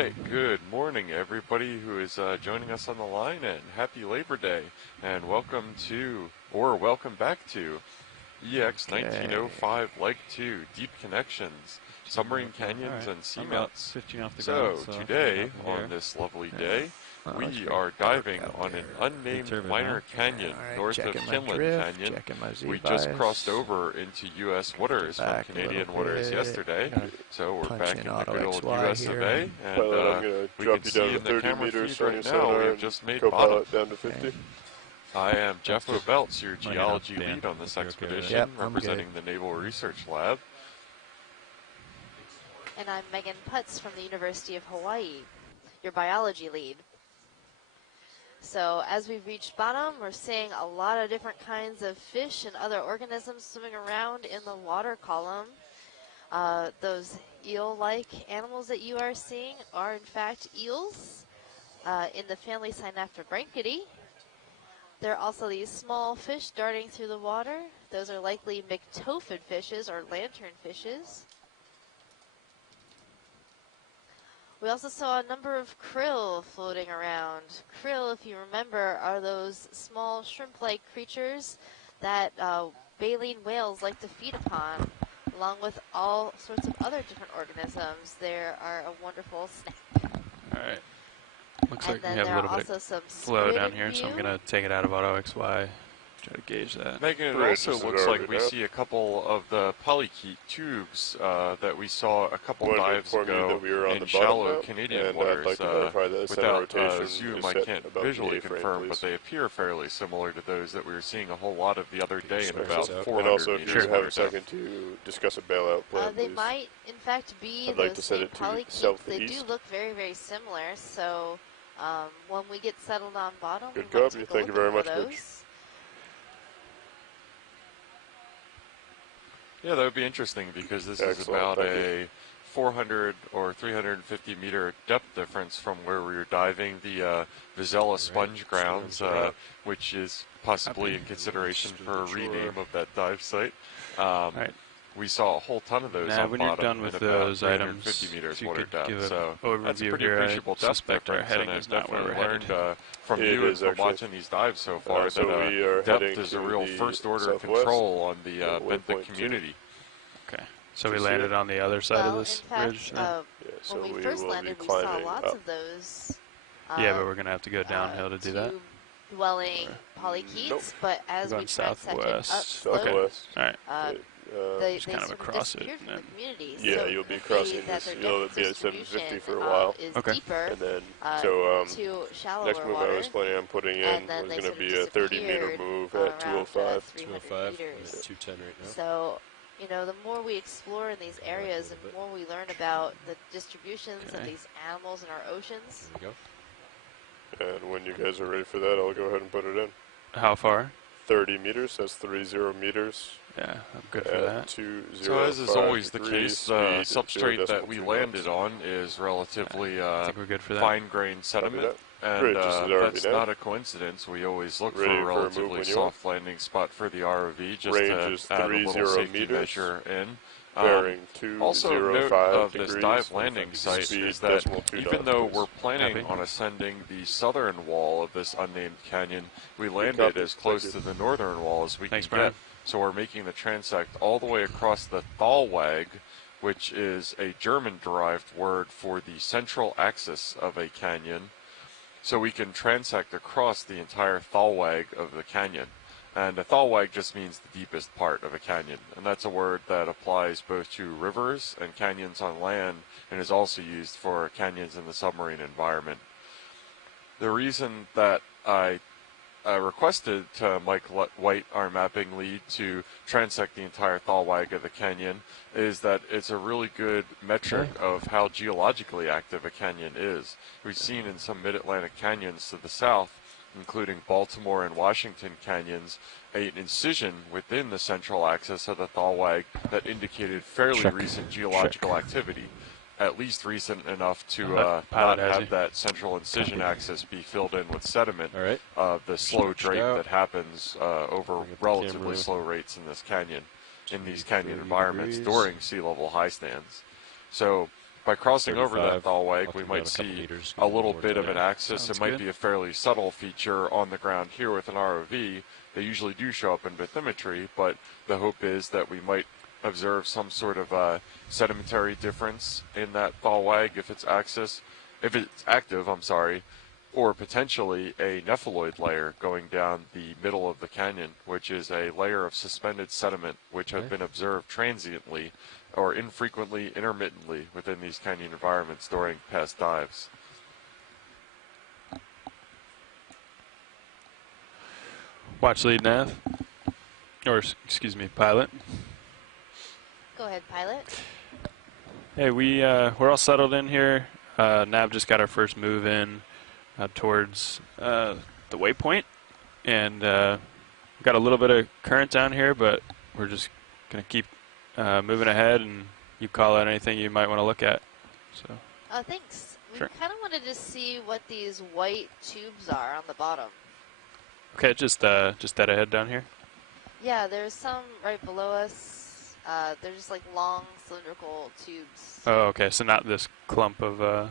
right, good morning everybody who is joining us on the line, and happy Labor Day, and welcome back to EX1905L2 Deep Connections, Submarine Canyons and Seamounts. So today, on this lovely day, we are diving on an unnamed minor canyon north of Kinland Canyon. We just crossed over into U.S. waters from Canadian waters yesterday, so we're back in the good old U.S. of A, and we can see in the camera feed right now we have just made bottom. Down to 50. I am Jeff O'Belts, your geology lead on this expedition, representing the Naval Research Lab. And I'm Megan Putz from the University of Hawaii, your biology lead. So as we've reached bottom, we're seeing a lot of different kinds of fish and other organisms swimming around in the water column. Those eel-like animals that you are seeing are in fact eels in the family Synaptobranchidae. There are also these small fish darting through the water. Those are likely myctophid fishes or lantern fishes. We also saw a number of krill floating around. Krill, if you remember, are those small shrimp-like creatures that baleen whales like to feed upon, along with all sorts of other different organisms. They are a wonderful snack. All right. Looks like we have a little bit of flow down here, so I'm going to take it out of auto XY. Try to gauge that. Megan, it also looks like we see a couple of the polychaete tubes that we saw a couple dives ago in shallow Canadian waters. Without zoom, I can't visually confirm, but they appear fairly similar to those that we were seeing a whole lot of the other day in about 400 And also, if meters. you have a second to discuss a bailout plan, they might, in fact, be those same polychaetes. They do look very, very similar. So when we get settled on bottom, good we might copy. take a Thank you look very at much, those. Mitch. Yeah, that would be interesting because this is about a 400 or 350 meter depth difference from where we were diving the Vizela sponge grounds, which is possibly in consideration for a rename of that dive site. We saw a whole ton of those on when bottom you're done with in about those items, 350 meters you water could depth. give So that's a overview pretty here. appreciable I depth suspect our difference, heading and is I've not where definitely we're learned headed. from you and from watching these dives so far so we are that heading depth is to a real the first-order southwest, control on the benthic 1.2. community. Okay, so we landed on the other side of this ridge now? So when we we first will landed, be we saw climbing lots up. of those. Yeah, but we're going to have to go downhill to do that? Dwelling polychaetes, but as we transected up slope, All right. they just kind of sort of across it. disappeared from the community. Yeah, so you'll be it could crossing that this. their You'll depth be at 750 for a distribution, while. is Okay. deeper And then, to shallower next move water, I was planning on putting in and then was they going to sort of be a 30-meter disappeared move around, at 205. 300 meters. 210 right now. So, you know, the more we explore in these areas and the more we learn about the distributions of these animals in our oceans. There we go. And when you guys are ready for that, I'll go ahead and put it in. How far? 30 meters, that's 30 meters. Yeah, I'm good for that. So as is always the case, the substrate that we landed on is relatively I think we're good for that. fine-grained sediment, and that's not a coincidence. We always look for a relatively soft landing spot for the ROV, just to add a little safety measure in. Also note of this dive landing site is that even though we're planning on ascending the southern wall of this unnamed canyon, we landed as close to the northern wall as we can get. So we're making the transect all the way across the Thalweg, which is a German-derived word for the central axis of a canyon. So we can transect across the entire Thalweg of the canyon. And a Thalweg just means the deepest part of a canyon. And that's a word that applies both to rivers and canyons on land, and is also used for canyons in the submarine environment. The reason that I requested Mike White, our mapping lead, to transect the entire Thalweg of the canyon is that it's a really good metric of how geologically active a canyon is. We've seen in some mid-Atlantic canyons to the south, including Baltimore and Washington canyons, an incision within the central axis of the Thalweg that indicated fairly recent geological activity. At least recent enough to not have that central incision axis be filled in with sediment of the slow drape that happens over relatively slow rates in this canyon, in these canyon environments during sea level high stands. So by crossing over that thalweg, we might see a little bit of an axis. It might be a fairly subtle feature on the ground here with an ROV. They usually do show up in bathymetry, but the hope is that we might observe some sort of sedimentary difference in that thalweg if it's active, or potentially a nepheloid layer going down the middle of the canyon, which is a layer of suspended sediment which have been observed transiently or infrequently, intermittently within these canyon environments during past dives. Watch lead nav, or excuse me, pilot. Go ahead, pilot. Hey, we're all settled in here. Nav just got our first move in towards the waypoint, and got a little bit of current down here, but we're just gonna keep moving ahead, and you call out anything you might want to look at. So. Thanks. Sure. We kind of wanted to see what these white tubes are on the bottom. Okay, just dead ahead down here. Yeah, there's some right below us. They're just like long cylindrical tubes. Oh, okay. So not this clump of.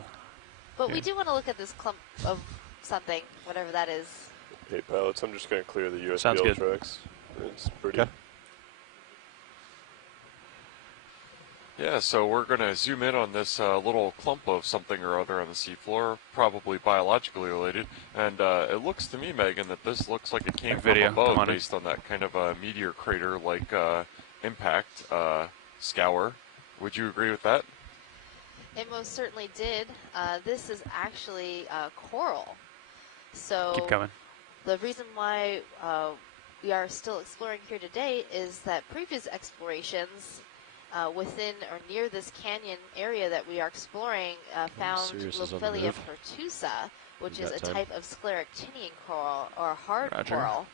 But we do want to look at this clump of something, whatever that is. Hey, pilots, I'm just going to clear the USBL tracks. It's pretty. Okay. Yeah, so we're going to zoom in on this little clump of something or other on the seafloor, probably biologically related. And it looks to me, Megan, that this looks like it came from above based on that kind of meteor crater-like impact scour. Would you agree with that? It most certainly did. This is actually coral. So keep coming. The reason why we are still exploring here today is that previous explorations within or near this canyon area that we are exploring found Lophelia pertusa, which is a type of scleractinian coral or hard coral.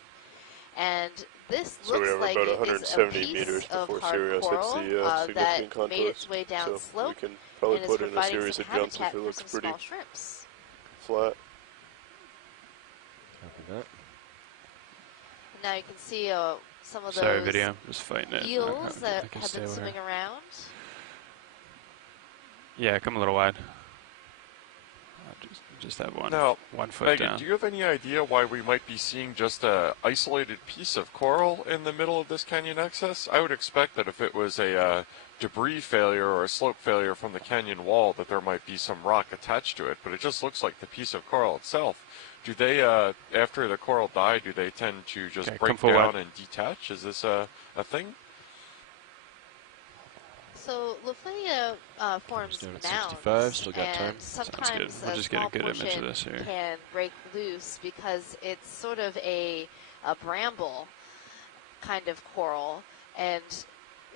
And this looks like it is a piece of hard coral that made its way down slope and is providing some habitat for some small shrimps. Flat. Now you can see some of those eels that have been swimming around. Yeah, come a little wide. Just have one foot Megan, down. do you have any idea why we might be seeing just a isolated piece of coral in the middle of this canyon access? I would expect that if it was a debris failure or a slope failure from the canyon wall, that there might be some rock attached to it, but it just looks like the piece of coral itself. Do they, after the coral die, do they tend to just break down and detach? Is this a thing? So Lophelia forms mounds, and sometimes we'll just get a good image of this here. Can break loose because it's sort of a bramble kind of coral, and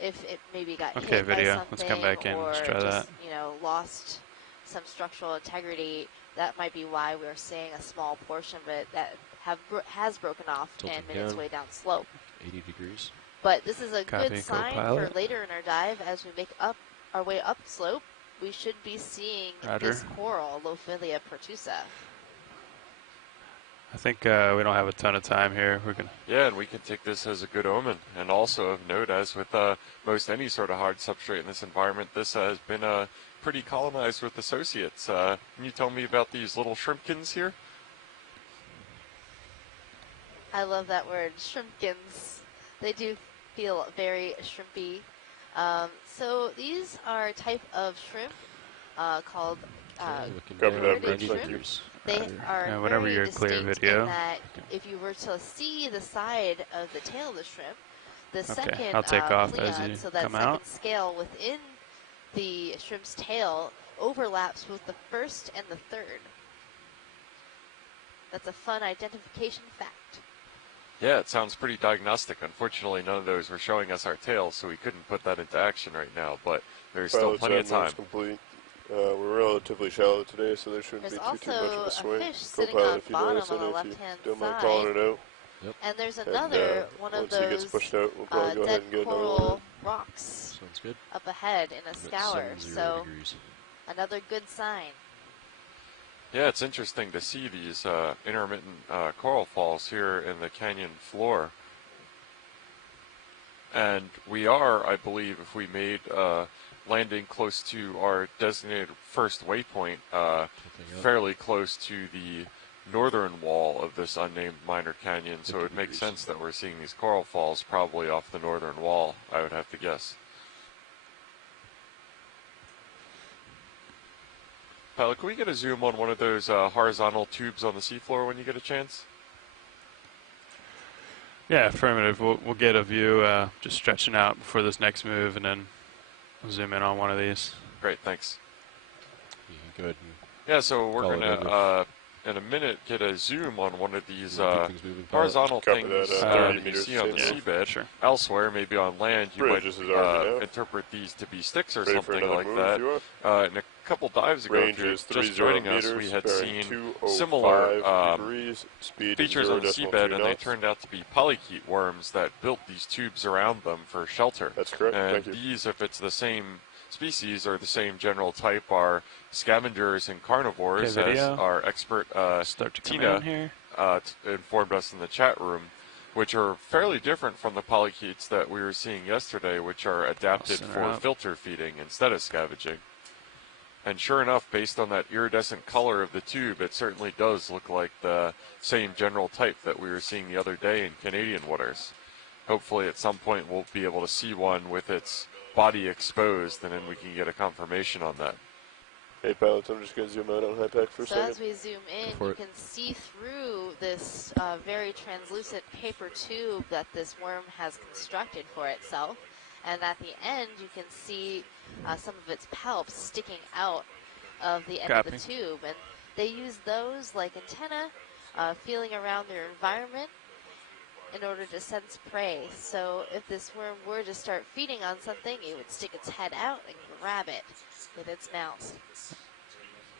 if it maybe got hit by something, let's come back in, or let's try just, lost some structural integrity, that might be why we're seeing a small portion of it that has broken off and made its way down slope. 80 degrees. But this is a good sign for later in our dive as we make our way up slope. We should be seeing this coral, Lophelia pertusa. I think we don't have a ton of time here. Yeah, and we can take this as a good omen. And also of note, as with most any sort of hard substrate in this environment, this has been pretty colonized with associates. Can you tell me about these little shrimpkins here? I love that word, shrimpkins. They do feel very shrimpy. So these are a type of shrimp called shrimps. They are very distinct in that if you were to see the side of the tail of the shrimp, the second I'll take off as you so that come second out. scale within the shrimp's tail overlaps with the first and the third. That's a fun identification fact. Yeah, it sounds pretty diagnostic. Unfortunately, none of those were showing us our tails, so we couldn't put that into action right now, but there's still plenty of time. Complete. We're relatively shallow today, so there shouldn't be too much of a swing. Fish sitting on bottom on the left-hand side. Yep. And there's another one of those he gets pushed out, we'll probably go ahead and get coral rocks good. up ahead in a scour, so another good sign. Yeah, it's interesting to see these intermittent coral falls here in the canyon floor. And we are, I believe, if we made landing close to our designated first waypoint, fairly close to the northern wall of this unnamed minor canyon, so it makes sense that we're seeing these coral falls probably off the northern wall, I would have to guess. Tyler, can we get a zoom on one of those horizontal tubes on the seafloor when you get a chance? Yeah, affirmative. We'll get a view just stretching out before this next move, and then we'll zoom in on one of these. Great, thanks. You can go ahead and yeah, so we're going to, in a minute, get a zoom on one of these horizontal things you see on the seabed. Sure. Elsewhere, maybe on land, you might interpret these to be sticks or something like that. And a couple dives ago, if you're just joining us, we had seen similar features on the seabed, and they turned out to be polychaete worms that built these tubes around them for shelter. That's correct. And these, if it's the same species or the same general type, are scavengers and carnivores, as our expert Tina informed us in the chat room, which are fairly different from the polychaetes that we were seeing yesterday, which are adapted for filter feeding instead of scavenging. And sure enough, based on that iridescent color of the tube, it certainly does look like the same general type that we were seeing the other day in Canadian waters. Hopefully at some point we'll be able to see one with its body exposed, and then we can get a confirmation on that. Hey pilots, I'm just going to zoom out on HiPAC for a second. So as we zoom in, you can see through this very translucent paper tube that this worm has constructed for itself. And at the end, you can see some of its palps sticking out of the end of the tube. And they use those like antennae, feeling around their environment in order to sense prey. So if this worm were to start feeding on something, it would stick its head out and grab it with its mouth.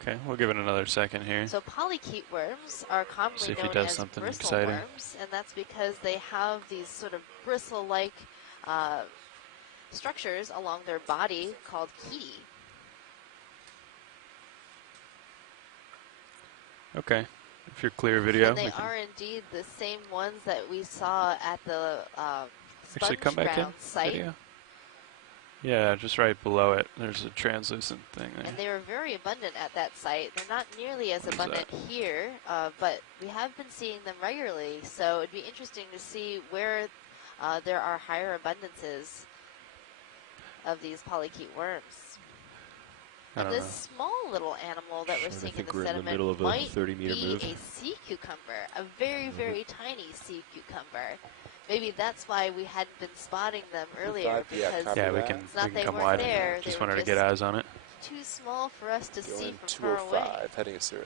Okay, we'll give it another second here. So polychaete worms are commonly known as bristle worms, and that's because they have these sort of bristle-like structures along their body called chaetae. Okay. If you're clear video. And they are indeed the same ones that we saw at the sponge ground site. Video. Yeah, just right below it. There's a translucent thing there. And they were very abundant at that site. They're not nearly as abundant here, but we have been seeing them regularly. So it'd be interesting to see where there are higher abundances of these polychaete worms. And this small little animal that we're seeing in the sediment might be a sea cucumber, a very, very tiny sea cucumber. Maybe that's why we hadn't been spotting them earlier, because we can come wide. Just wanted to get eyes on it. Too small for us to see from far away.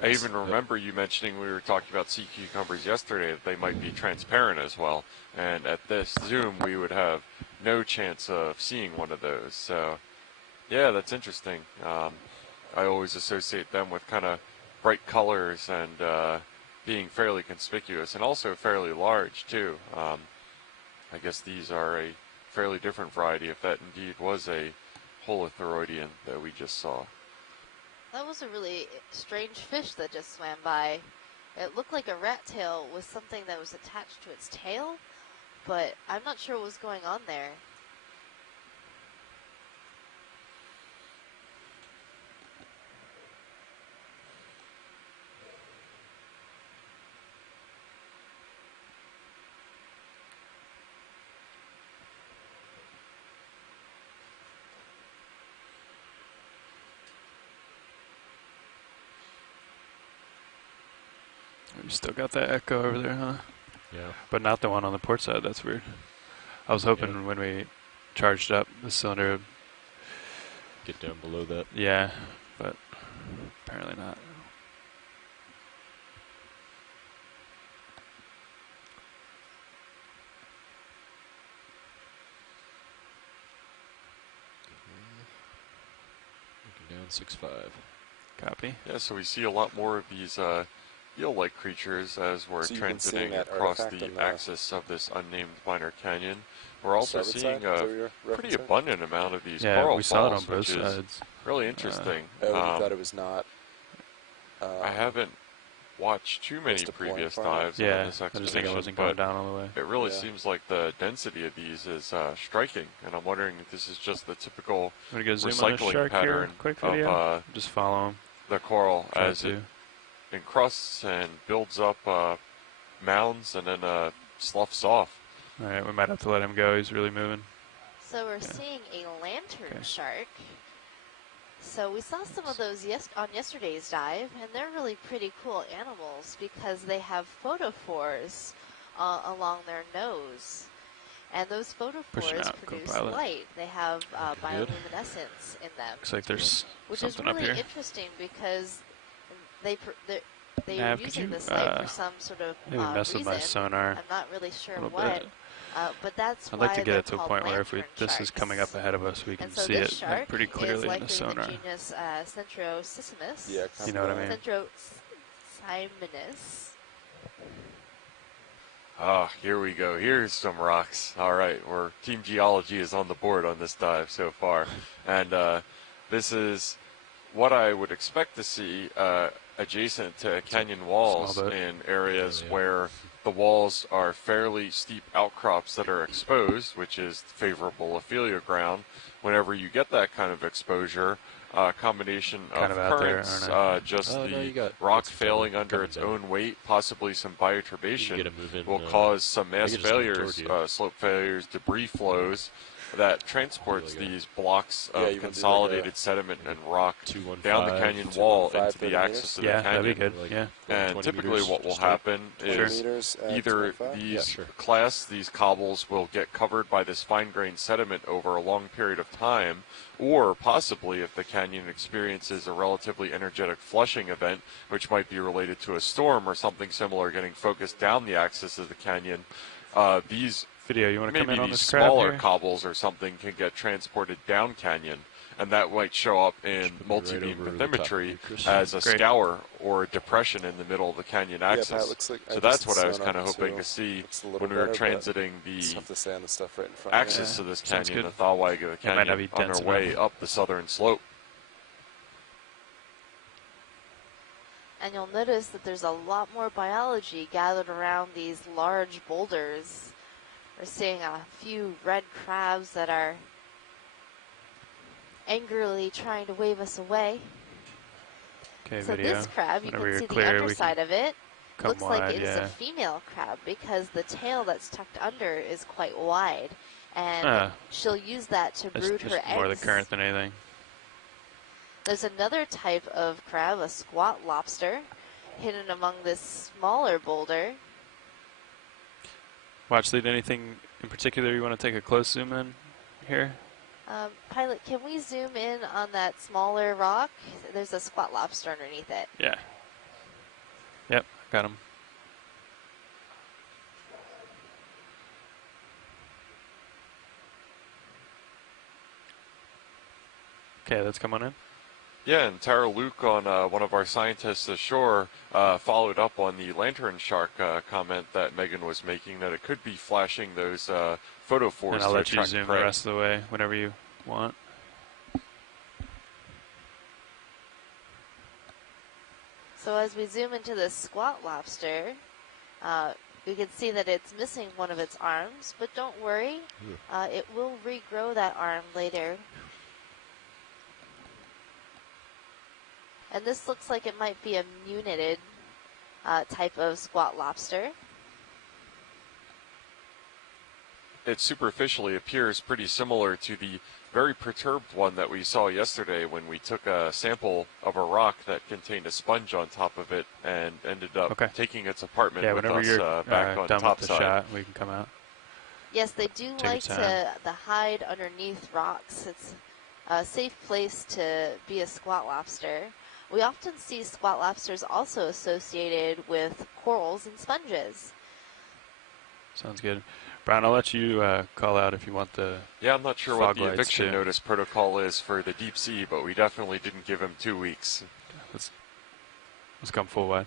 I even remember you mentioning, we were talking about sea cucumbers yesterday, that they might be transparent as well. And at this zoom, we would have no chance of seeing one of those. So yeah, that's interesting. I always associate them with kind of bright colors and being fairly conspicuous, and also fairly large too. I guess these are a fairly different variety, if that indeed was a holothuroidean that we just saw. That was a really strange fish that just swam by. It looked like a rat tail with something that was attached to its tail, but I'm not sure what was going on there. You still got that echo over there, huh? Yeah. But not the one on the port side. That's weird. I was hoping when we charged up the cylinder would get down below that. Yeah, but apparently not. Looking down 6.5. Copy. Yeah, so we see a lot more of these eel-like creatures as we're transiting across the axis of this unnamed minor canyon. We're also seeing a pretty abundant amount of these coral we saw falls, it on both sides. Really interesting. You thought it was not. I haven't watched too many previous dives on this expedition, I just think it wasn't going down all the way. It really seems like the density of these is striking, and I'm wondering if this is just the typical recycling pattern of just follow him. The coral as it encrusts and builds up mounds and then sloughs off. All right, we might have to let him go. He's really moving. So we're seeing a lantern shark. So we saw some of those on yesterday's dive, and they're really pretty cool animals because they have photophores along their nose. And those photophores produce light. They have bioluminescence in them. Looks like there's which something is really up here. Interesting because they're using this light for some sort of mess with my sonar. I'm not really sure what. But that's I'd like to get it to a point where if this is coming up ahead of us, we can see it pretty clearly in the sonar. The genus Centrosissimus. Yeah, you know what I mean? Centrosissimus. Ah, here we go. Here's some rocks. All right, Team Geology is on the board on this dive so far. And this is what I would expect to see adjacent to canyon walls in areas where the walls are fairly steep outcrops that are exposed, which is favorable Ophelia ground. Whenever you get that kind of exposure, combination of currents, the rock failing under its own weight, possibly some bioturbation, will cause some mass failures, slope failures, debris flows that transports these blocks of consolidated sediment and rock down the canyon wall into the axis of the canyon. That'd be good. Yeah. And typically what will happen is either these cobbles will get covered by this fine-grained sediment over a long period of time, or possibly if the canyon experiences a relatively energetic flushing event, which might be related to a storm or something similar getting focused down the axis of the canyon, these Video, you want to come in on this smaller here? cobbles or something can get transported down canyon, and that might show up in multi-beam bathymetry as a scour or a depression in the middle of the canyon axis. So that's what I was kind of hoping to see when we were transiting the axis of this canyon, the Thawag of the canyon, on our way up the southern slope. And you'll notice that there's a lot more biology gathered around these large boulders. We're seeing a few red crabs that are angrily trying to wave us away. Okay, so video. This crab, you Whenever can see clear, the underside of it. Looks like it is yeah. a female crab because the tail that's tucked under is quite wide. And she'll use that to brood her eggs. More the current than anything. There's another type of crab, a squat lobster, hidden among this smaller boulder. Watch lead, anything in particular you want to take a close zoom in here? Pilot, can we zoom in on that smaller rock? There's a squat lobster underneath it. Yeah. Yep, got him. Okay, let's come on in. Yeah, and Tara Luke, on one of our scientists ashore, followed up on the lantern shark comment that Megan was making, that it could be flashing those photophores. And I'll let you zoom the rest of the way whenever you want. So as we zoom into this squat lobster, we can see that it's missing one of its arms, but don't worry, it will regrow that arm later. And this looks like it might be a munited type of squat lobster. It superficially appears pretty similar to the very perturbed one that we saw yesterday when we took a sample of a rock that contained a sponge on top of it and ended up taking its apartment with us back on top side. Shot, we can come out. Yes, they do like to hide underneath rocks. It's a safe place to be a squat lobster. We often see squat lobsters also associated with corals and sponges. Sounds good. Brian, I'll let you call out if you want the I'm not sure what the eviction notice protocol is for the deep sea, but we definitely didn't give him 2 weeks. Let's come full wide.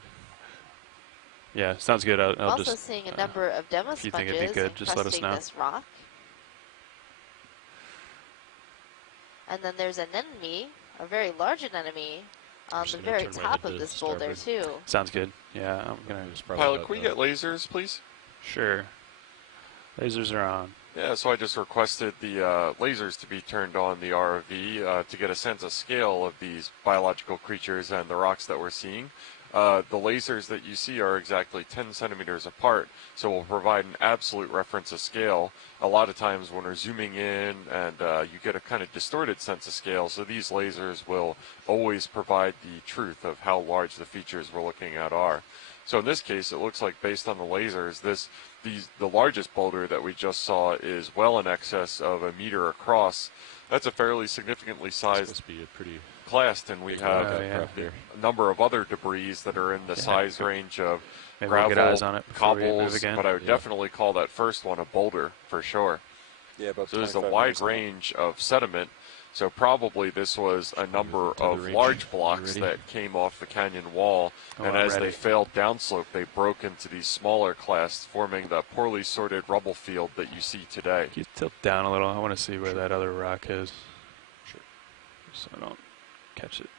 Yeah, sounds good. I'll also just seeing a number of demo if you sponges think it'd be good, just let us know. This rock. And then there's an anemone, a very large anemone, on the very top of this boulder too. Sounds good. Yeah, I'm gonna. Pilot, can we get lasers, please? Sure. Lasers are on. Yeah, so I just requested the lasers to be turned on the ROV to get a sense of scale of these biological creatures and the rocks that we're seeing. The lasers that you see are exactly 10 centimeters apart, so we'll provide an absolute reference of scale. A lot of times when we're zooming in and you get a kind of distorted sense of scale, so these lasers will always provide the truth of how large the features we're looking at are. So in this case, it looks like based on the lasers, the largest boulder that we just saw is well in excess of 1 meter across. That's a fairly significantly sized clast, and we have a number of other debris that are in the size range of gravel, cobbles, but I would definitely call that first one a boulder for sure. Yeah, about so there's a wide range of sediment. So probably this was a number of large blocks that came off the canyon wall, and as they failed downslope, they broke into these smaller clasts, forming the poorly sorted rubble field that you see today. Can you tilt down a little? I want to see where that other rock is. Sure. So I don't catch it.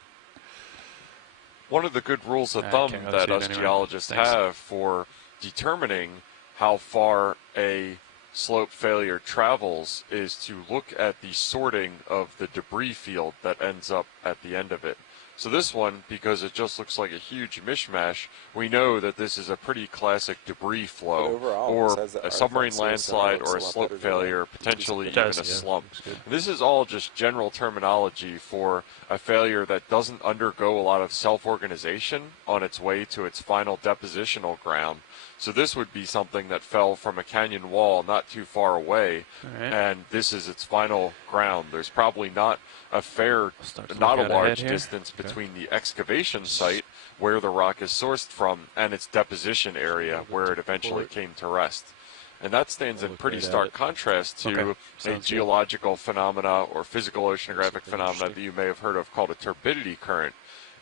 One of the good rules of thumb that us geologists have for determining how far a slope failure travels is to look at the sorting of the debris field that ends up at the end of it. So this one, because it just looks like a huge mishmash, we know that this is a pretty classic debris flow, or a submarine landslide, or a slope failure, potentially even a slump. This is all just general terminology for a failure that doesn't undergo a lot of self-organization on its way to its final depositional ground. So this would be something that fell from a canyon wall not too far away, and this is its final ground. There's probably not a large distance between the excavation site where the rock is sourced from and its deposition area where it eventually came to rest. And that stands in pretty stark contrast to a geological phenomena or physical oceanographic phenomena that you may have heard of called a turbidity current,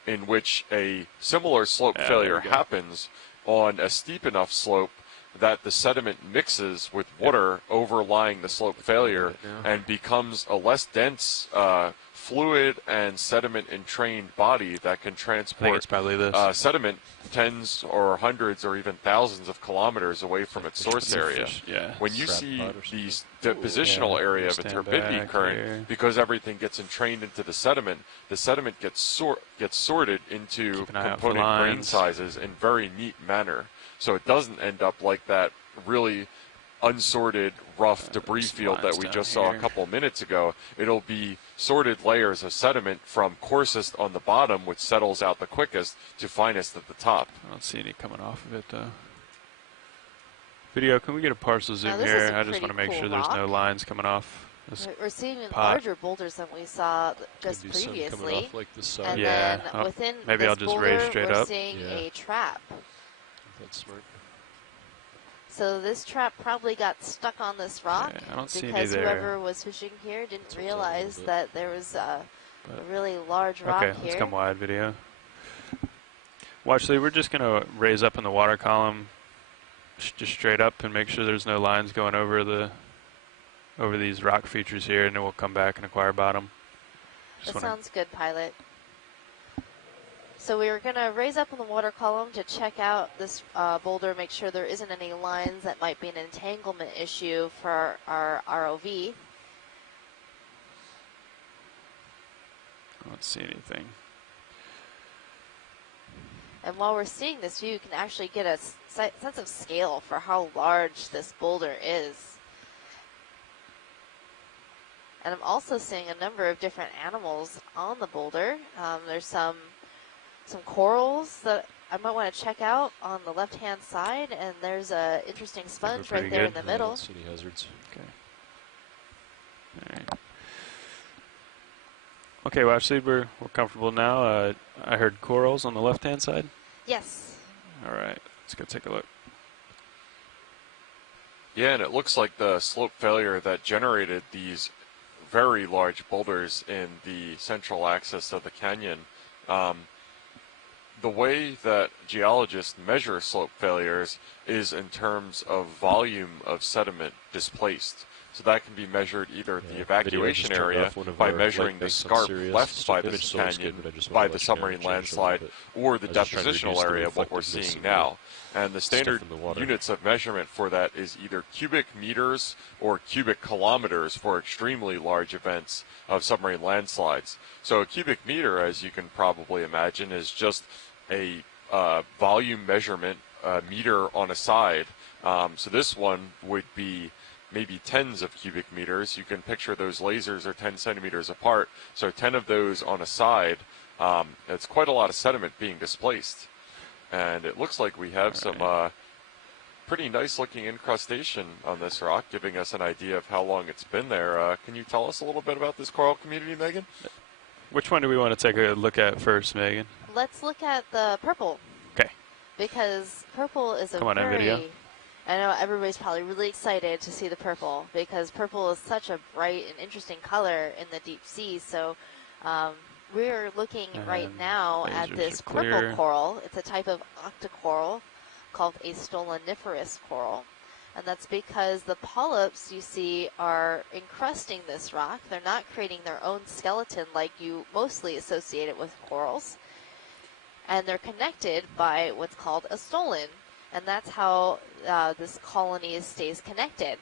in which a similar slope failure happens on a steep enough slope that the sediment mixes with water overlying the slope failure and becomes a less dense fluid and sediment entrained body that can transport sediment tens or hundreds or even thousands of kilometers away from its source area. When you see these depositional area of a turbidity current, because everything gets entrained into the sediment gets sorted into component grain sizes in very neat manner. So it doesn't end up like that really unsorted, rough debris field that we just saw a couple minutes ago. It'll be sorted layers of sediment from coarsest on the bottom, which settles out the quickest, to finest at the top. I don't see any coming off of it, though. Video, can we get a partial zoom here? I just want to make sure there's no lines coming off. We're seeing larger boulders than we saw just previously. And then within maybe I'll just raise straight up. We're seeing a trap. That's smart. So this trap probably got stuck on this rock because whoever was fishing here didn't realize that there was a really large rock here. Okay, let's come wide, video. Watch, Lee, we're just going to raise up in the water column just straight up and make sure there's no lines going over these rock features here, and then we'll come back and acquire bottom. That sounds good, pilot. So we were going to raise up in the water column to check out this boulder, make sure there isn't any lines that might be an entanglement issue for our ROV. I don't see anything. And while we're seeing this view, you can actually get a sense of scale for how large this boulder is. And I'm also seeing a number of different animals on the boulder. There's some corals that I might want to check out on the left-hand side, and there's a interesting sponge right there in the middle. City hazards. Okay. All right. Okay, watch lead. We're comfortable now. I heard corals on the left-hand side. Yes. All right. Let's go take a look. Yeah, and it looks like the slope failure that generated these very large boulders in the central axis of the canyon. The way that geologists measure slope failures is in terms of volume of sediment displaced. So that can be measured either at the evacuation area by measuring the scarp left by this canyon by the submarine landslide, or the depositional area, what we're seeing now. And the standard units of measurement for that is either cubic meters or cubic kilometers for extremely large events of submarine landslides. So a cubic meter, as you can probably imagine, is just a volume measurement meter on a side. So this one would be maybe tens of cubic meters. You can picture those lasers are 10 centimeters apart. So 10 of those on a side, it's quite a lot of sediment being displaced. And it looks like we have some pretty nice looking incrustation on this rock, giving us an idea of how long it's been there. Can you tell us a little bit about this coral community, Megan? Which one do we want to take a look at first, Megan? Let's look at the purple. Okay. Because purple is a Come on, video. I know everybody's probably really excited to see the purple, because purple is such a bright and interesting color in the deep sea. So we're looking right now at this purple coral. It's a type of octocoral called a stoloniferous coral. And that's because the polyps you see are encrusting this rock. They're not creating their own skeleton like you mostly associate it with corals. And they're connected by what's called a stolon. And that's how this colony stays connected.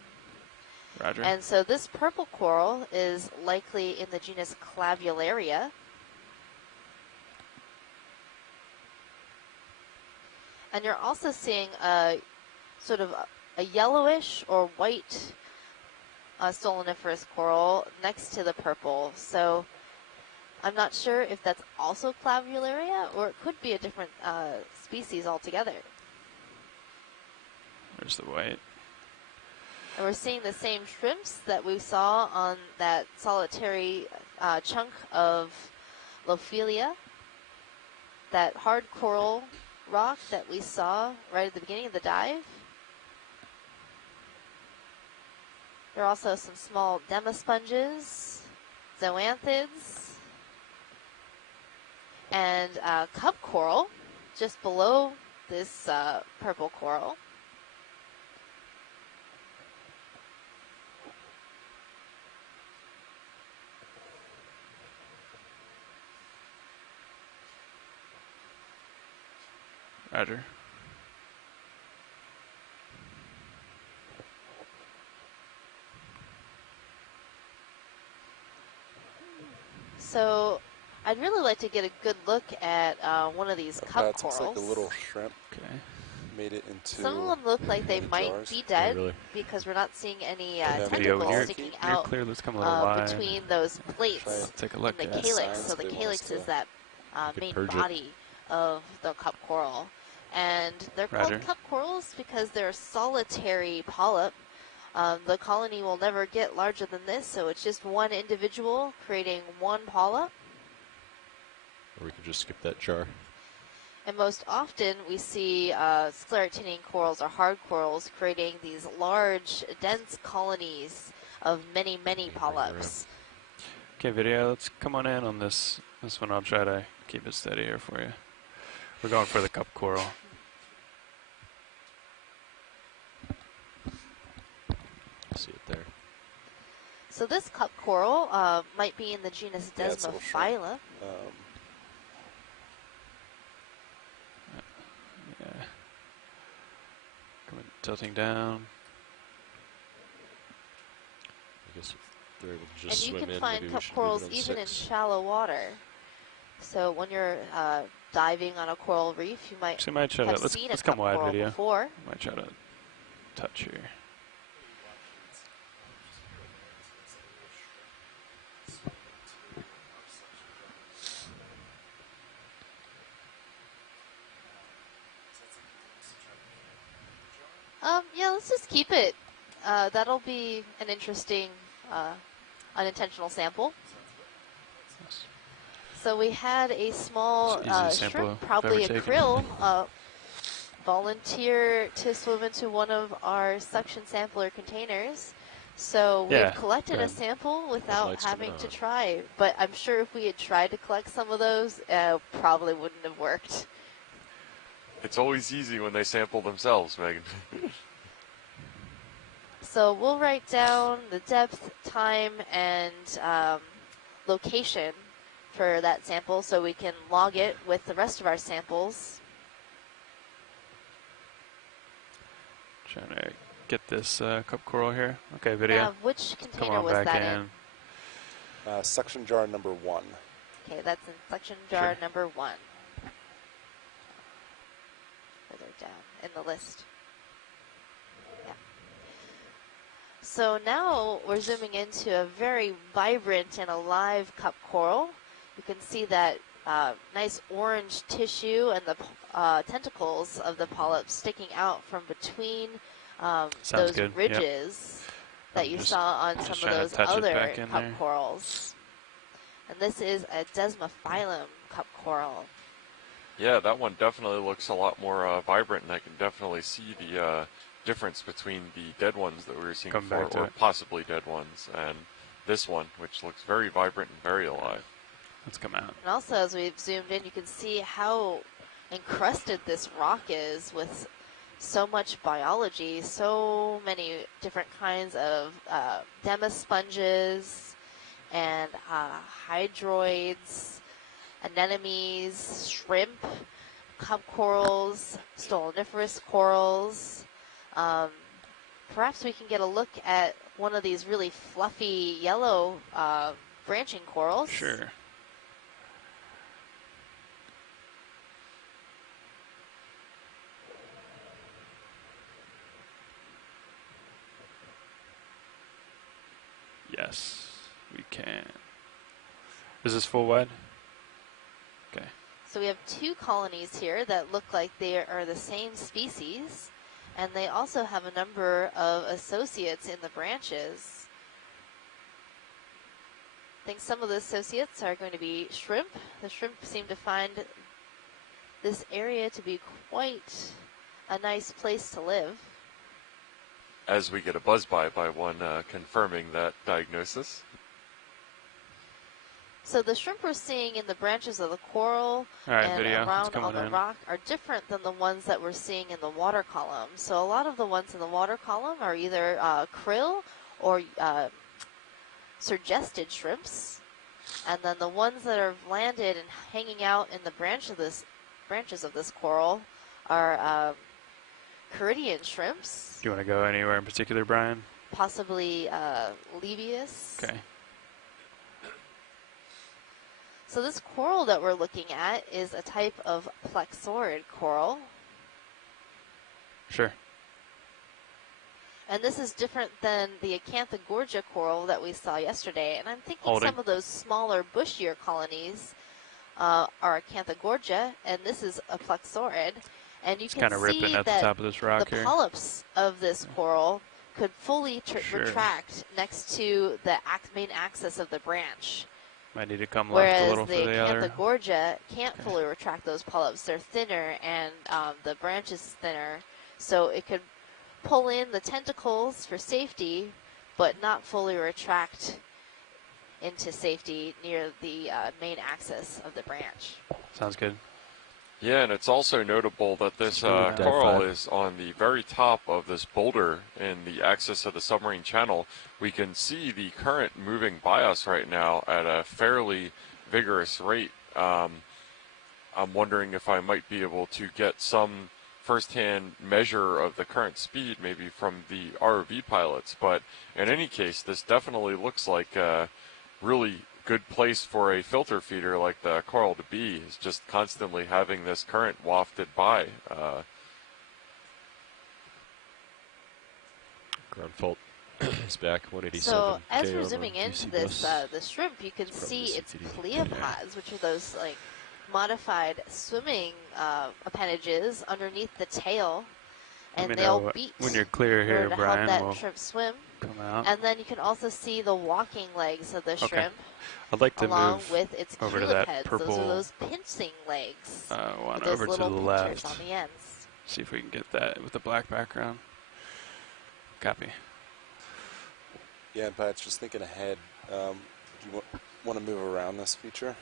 Roger. And so this purple coral is likely in the genus Clavularia. And you're also seeing a sort of a yellowish or white stoloniferous coral next to the purple. So I'm not sure if that's also Clavularia, or it could be a different species altogether. There's the white. And we're seeing the same shrimps that we saw on that solitary chunk of Lophelia, that hard coral rock that we saw right at the beginning of the dive. There are also some small demasponges, zoanthids, and cup coral just below this purple coral. Roger. So I'd really like to get a good look at one of these cup corals. Looks like a little shrimp. Okay. Made it into. Some of them look like they might jars. be dead, really? because we're not seeing any Video, tentacles sticking out clear. Let's come a little wide. between those plates Let's take a look in the at calyx. So the calyx is that main body of the cup coral. And they're called cup corals because they're a solitary polyp. The colony will never get larger than this, so it's just one individual creating one polyp. Or we could just skip that jar. And most often we see scleractinian corals or hard corals creating these large, dense colonies of many, many polyps. Okay, video, let's come on in on this one. I'll try to keep it steady here for you. We're going for the cup coral. See it there. So this cup coral might be in the genus Desmophylla. Yeah. Coming, tilting down. I guess if they're able to just swim in. And you can find cup corals even in shallow water. So when you're diving on a coral reef, you might have seen a cup coral before. Might try to touch here. Yeah, let's just keep it. That'll be an interesting unintentional sample. So we had a small shrimp, probably a krill, volunteer to swim into one of our suction sampler containers. So we've collected a sample without having to try. But I'm sure if we had tried to collect some of those, probably wouldn't have worked. It's always easy when they sample themselves, Megan. So we'll write down the depth, time, and location for that sample so we can log it with the rest of our samples. Trying to get this cup coral here. Okay, video. Which container was that in? Suction jar number 1. Okay, that's in suction jar number 1. Further down in the list. Yeah. So now we're zooming into a very vibrant and alive cup coral. You can see that nice orange tissue and the tentacles of the polyps sticking out from between those ridges that you saw on some of those other cup corals. And this is a desmophyllum cup coral. Yeah, that one definitely looks a lot more vibrant, and I can definitely see the difference between the dead ones that we were seeing before, or possibly dead ones, and this one, which looks very vibrant and very alive. Let's come out. And also, as we've zoomed in, you can see how encrusted this rock is with so much biology, so many different kinds of demosponges and hydroids, anemones, shrimp, cup corals, stoloniferous corals. Perhaps we can get a look at one of these really fluffy yellow branching corals. Sure. Yes, we can. Is this full wide? Okay. So we have 2 colonies here that look like they are the same species, and they also have a number of associates in the branches. I think some of the associates are going to be shrimp. The shrimp seem to find this area to be quite a nice place to live. As we get a buzz by one confirming that diagnosis. So the shrimp we're seeing in the branches of the coral and around on the rock are different than the ones that we're seeing in the water column. So a lot of the ones in the water column are either krill or surgested shrimps, and then the ones that are landed and hanging out in the branches of this coral are Caridian shrimps. Do you want to go anywhere in particular, Brian? Possibly Lebius. Okay. So this coral that we're looking at is a type of plexaurid coral. Sure. And this is different than the Acanthogorgia coral that we saw yesterday. And I'm thinking some of those smaller, bushier colonies are Acanthogorgia, and this is a plexaurid. And you can see at the top of this rock the polyps of this coral could fully retract next to the main axis of the branch. Might need to come left a little for the other. Whereas the Acanthogorgia can't fully retract those polyps. They're thinner, and the branch is thinner. So it could pull in the tentacles for safety, but not fully retract into safety near the main axis of the branch. Sounds good. Yeah, and it's also notable that this coral is on the very top of this boulder in the axis of the submarine channel. We can see the current moving by us right now at a fairly vigorous rate. I'm wondering if I might be able to get some first-hand measure of the current speed, maybe from the ROV pilots. But in any case, this definitely looks like a really good place for a filter feeder like the coral to be, is just constantly having this current wafted by. Ground fault is back, 187. So as we're zooming into this the shrimp, you can see its pleopods, which are those like modified swimming appendages underneath the tail, and they'll beat when you're clear here, to Brian. help that shrimp swim. Come out. And then you can also see the walking legs of the shrimp. I'd like to along move with its over to that heads. purple. Those are those pinching legs. One those over to the left. On the ends. See if we can get that with the black background. Copy. Yeah, and Pat's just thinking ahead. Do you want to move around this feature?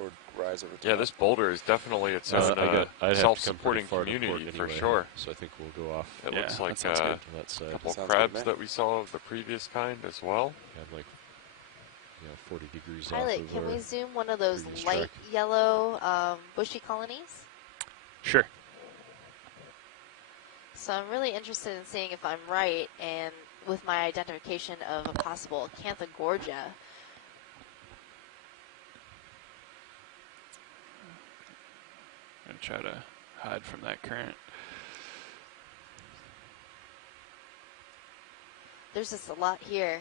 or rise over top. Yeah, this boulder is definitely its own self-supporting community for sure. So I think we'll go off. It looks like a couple crabs that we saw of the previous kind as well. And like 40 degrees Pilot, off can of we zoom one of those light track. yellow bushy colonies? Sure. So I'm really interested in seeing if I'm right and with my identification of a possible Acanthogorgia. I'm going to try to hide from that current. There's just a lot here.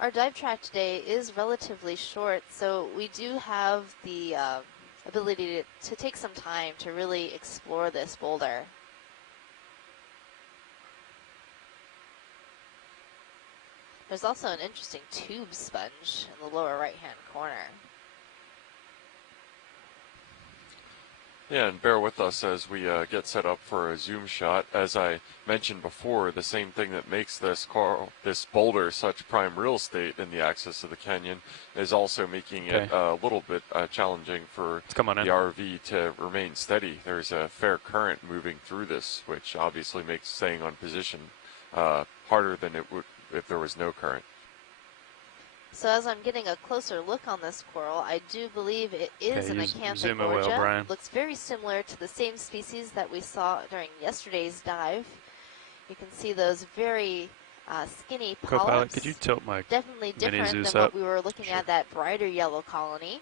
Our dive track today is relatively short, so we do have the ability to take some time to really explore this boulder. There's also an interesting tube sponge in the lower right-hand corner. Yeah, and bear with us as we get set up for a zoom shot. As I mentioned before, the same thing that makes this boulder such prime real estate in the axis of the canyon is also making it a little bit challenging for the ROV to remain steady. There's a fair current moving through this, which obviously makes staying on position harder than it would if there was no current. So as I'm getting a closer look on this coral, I do believe it is an Acanthogorgia. Looks very similar to the same species that we saw during yesterday's dive. You can see those very skinny polyps. Co-pilot, could you tilt my definitely different than what we were looking at, that brighter yellow colony.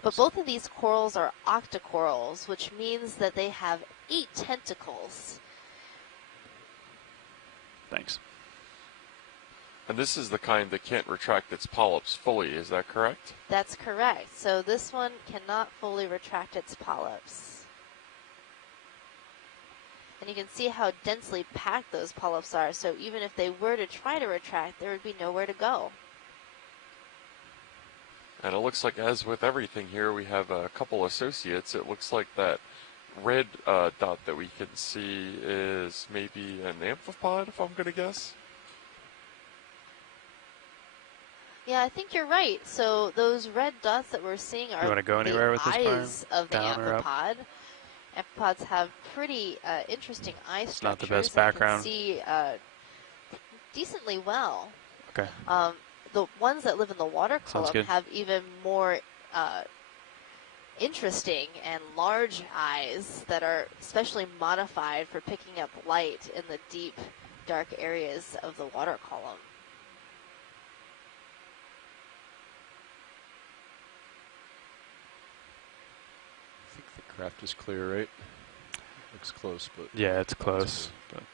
But both of these corals are octocorals, which means that they have 8 tentacles. Thanks. And this is the kind that can't retract its polyps fully, is that correct? That's correct. So this one cannot fully retract its polyps. And you can see how densely packed those polyps are, so even if they were to try to retract, there would be nowhere to go. And it looks like, as with everything here, we have a couple associates. It looks like that red dot that we can see is maybe an amphipod, if I'm going to guess. Yeah, I think you're right. So those red dots that we're seeing are the eyes of the amphipod. Amphipods have pretty interesting eye structures. Not the best background. You can see decently well. Okay. The ones that live in the water column have even more interesting and large eyes that are specially modified for picking up light in the deep, dark areas of the water column. Craft is clear, right? Looks close, but yeah, it's close. But,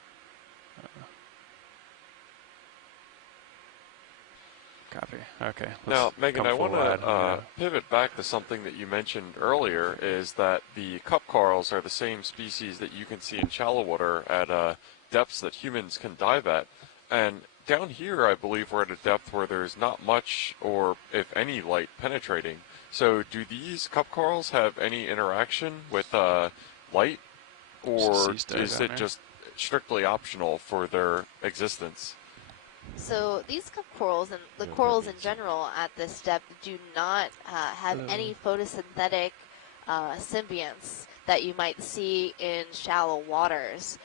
copy. Okay. Now, Megan, I want to pivot back to something that you mentioned earlier, is that the cup corals are the same species that you can see in shallow water at depths that humans can dive at. And down here, I believe we're at a depth where there's not much or, if any, light penetrating. So do these cup corals have any interaction with light, or is it just strictly optional for their existence? So these cup corals and the corals in general at this depth do not have any photosynthetic symbionts that you might see in shallow waters.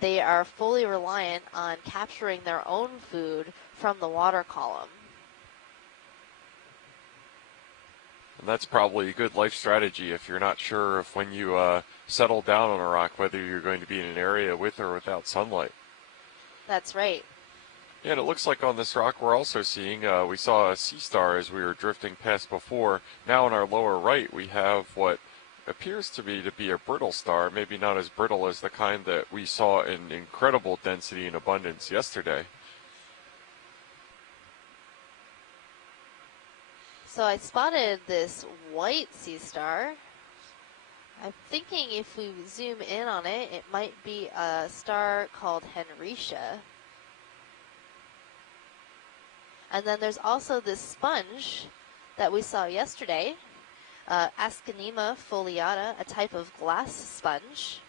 They are fully reliant on capturing their own food from the water column. And that's probably a good life strategy if you're not sure if when you settle down on a rock whether you're going to be in an area with or without sunlight. That's right. Yeah, and it looks like on this rock we're also seeing, we saw a sea star as we were drifting past before. Now on our lower right we have what appears to be a brittle star, maybe not as brittle as the kind that we saw in incredible density and abundance yesterday. So I spotted this white sea star. I'm thinking if we zoom in on it, it might be a star called Henricia. And then there's also this sponge that we saw yesterday, Ascanema foliata, a type of glass sponge.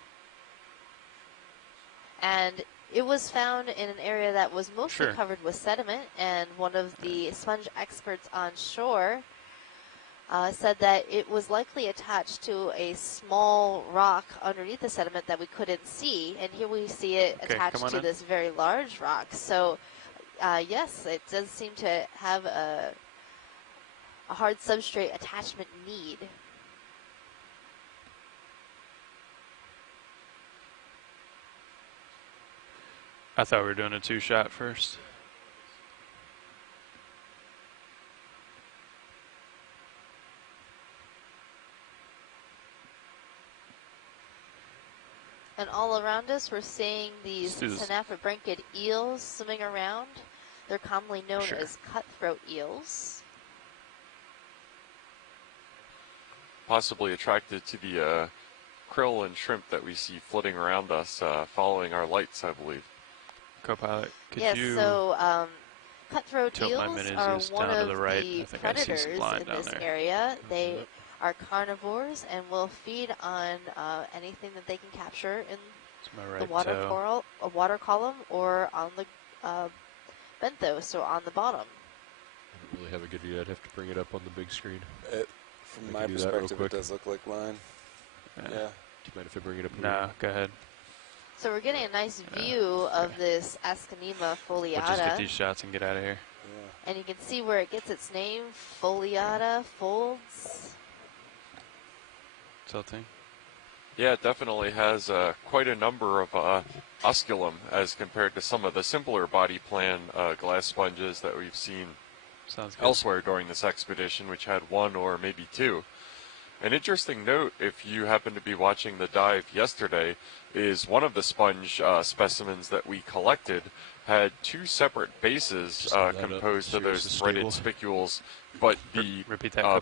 And it was found in an area that was mostly covered with sediment, and one of the sponge experts on shore said that it was likely attached to a small rock underneath the sediment that we couldn't see, and here we see it attached to this very large rock. So, yes, it does seem to have a hard substrate attachment need. I thought we were doing a 2-shot first. And all around us, we're seeing these synaphobranchid eels swimming around. They're commonly known as cutthroat eels. Possibly attracted to the krill and shrimp that we see floating around us, following our lights, I believe. Co-pilot, could you cutthroat eels are one of the predators in this area. They are carnivores and will feed on anything that they can capture in the water column or on the benthos, so on the bottom. I don't really have a good view. I'd have to bring it up on the big screen. From my perspective, it does look like line. Yeah. Do you mind if I bring it up? No, go ahead. So we're getting a nice view of this Ascanema foliata. We'll just get these shots and get out of here. Yeah. And you can see where it gets its name, foliata, folds. Tilting. Yeah, it definitely has quite a number of osculum as compared to some of the simpler body plan glass sponges that we've seen elsewhere during this expedition, which had one or maybe two. An interesting note, if you happen to be watching the dive yesterday, is one of the sponge specimens that we collected had two separate bases composed of those threaded spicules, but the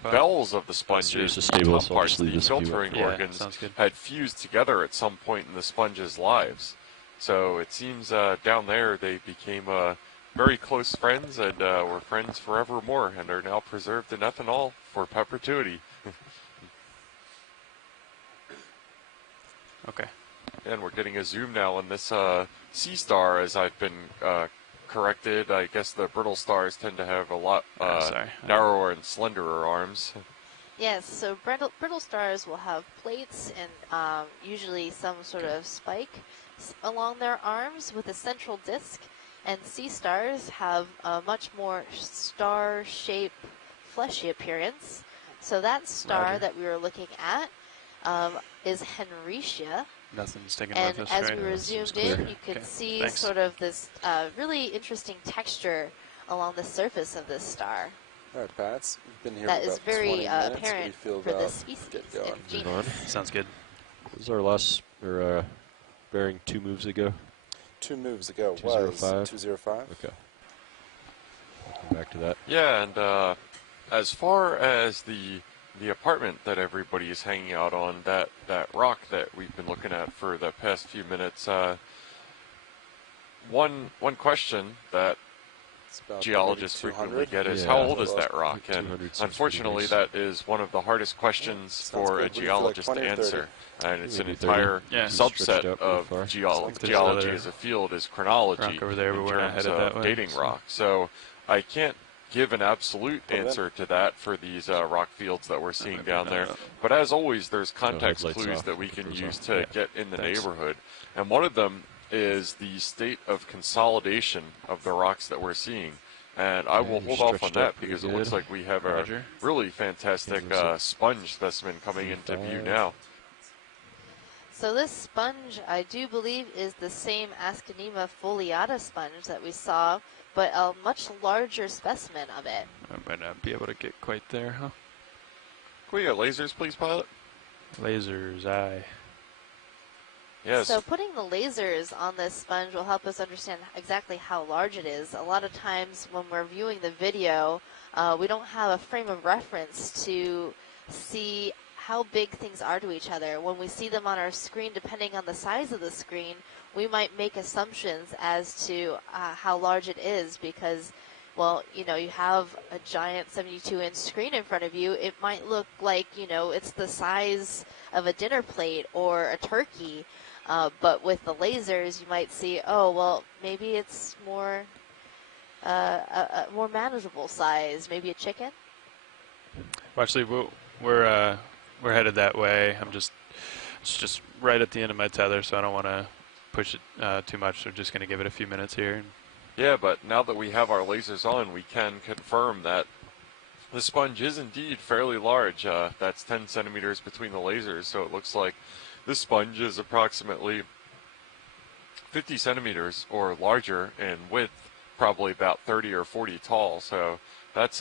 bells of the sponges, the top parts, the filtering organs, had fused together at some point in the sponge's lives. So it seems down there they became very close friends and were friends forevermore, and are now preserved in ethanol for perpetuity. Okay. And we're getting a zoom now on this sea star, as I've been corrected. I guess the brittle stars tend to have a lot narrower and slenderer arms. Yes, so brittle stars will have plates and usually some sort of spike along their arms with a central disc, and sea stars have a much more star-shaped, fleshy appearance. So that star that we were looking at is Henricia. Nothing's sticking with us, as we were zoomed in, you could see sort of this really interesting texture along the surface of this star. All right, Pats, you've been here that for is very apparent for this species and genus. Sounds good. What was our last bearing 2 moves ago? 2 moves ago 205? Was 205. Okay. I'll come back to that. Yeah, and as far as the apartment that everybody is hanging out on, that rock that we've been looking at for the past few minutes, one question that geologists frequently get is, how old is that rock? And unfortunately, that is one of the hardest questions for a geologist to answer. And it's an entire subset of geology as a field is chronology in terms of dating rock. So I can't give an absolute answer to that for these rock fields that we're seeing down there. But as always, there's context clues that we can use to get in the neighborhood. And one of them is the state of consolidation of the rocks that we're seeing. And I will hold off on that because it looks like we have a really fantastic sponge specimen coming into view now. So this sponge, I do believe, is the same Ascanema foliata sponge that we saw, but a much larger specimen of it. I might not be able to get quite there, huh? Can we get lasers, please, pilot? Lasers, aye. Yes. So putting the lasers on this sponge will help us understand exactly how large it is. A lot of times when we're viewing the video, we don't have a frame of reference to see how big things are to each other. When we see them on our screen, depending on the size of the screen, we might make assumptions as to how large it is, because well, you know, you have a giant 72-inch screen in front of you, it might look like, you know, it's the size of a dinner plate or a turkey. But with the lasers, you might see, oh, well, maybe it's more a more manageable size, maybe a chicken. Well, actually, we're headed that way. It's just right at the end of my tether, so I don't want to push it too much. So we're just going to give it a few minutes here. Yeah, but now that we have our lasers on, we can confirm that the sponge is indeed fairly large. That's 10 centimeters between the lasers, so it looks like this sponge is approximately 50 centimeters or larger in width, probably about 30 or 40 tall. So that's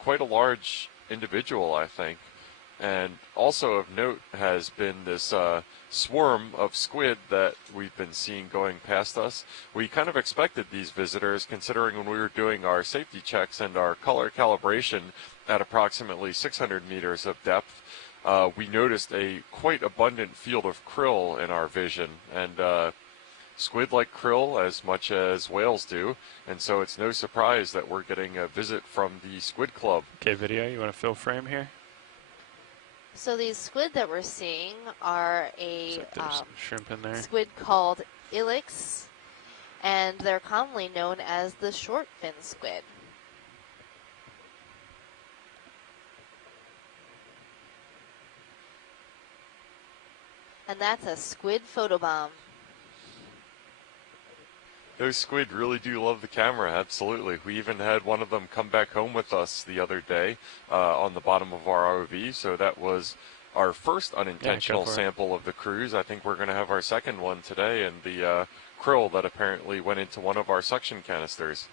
quite a large individual, I think. And also of note has been this swarm of squid that we've been seeing going past us. We kind of expected these visitors, considering when we were doing our safety checks and our color calibration at approximately 600 meters of depth. We noticed a quite abundant field of krill in our vision, and squid like krill as much as whales do, and so it's no surprise that we're getting a visit from the Squid Club. Okay, video, you want to fill frame here? So these squid that we're seeing are a shrimp in there. Squid called ilex, and they're commonly known as the short fin squid. And that's a squid photobomb. Those squid really do love the camera, absolutely. We even had one of them come back home with us the other day on the bottom of our ROV, so that was our first unintentional sample of the cruise. I think we're going to have our second one today, and the krill that apparently went into one of our suction canisters.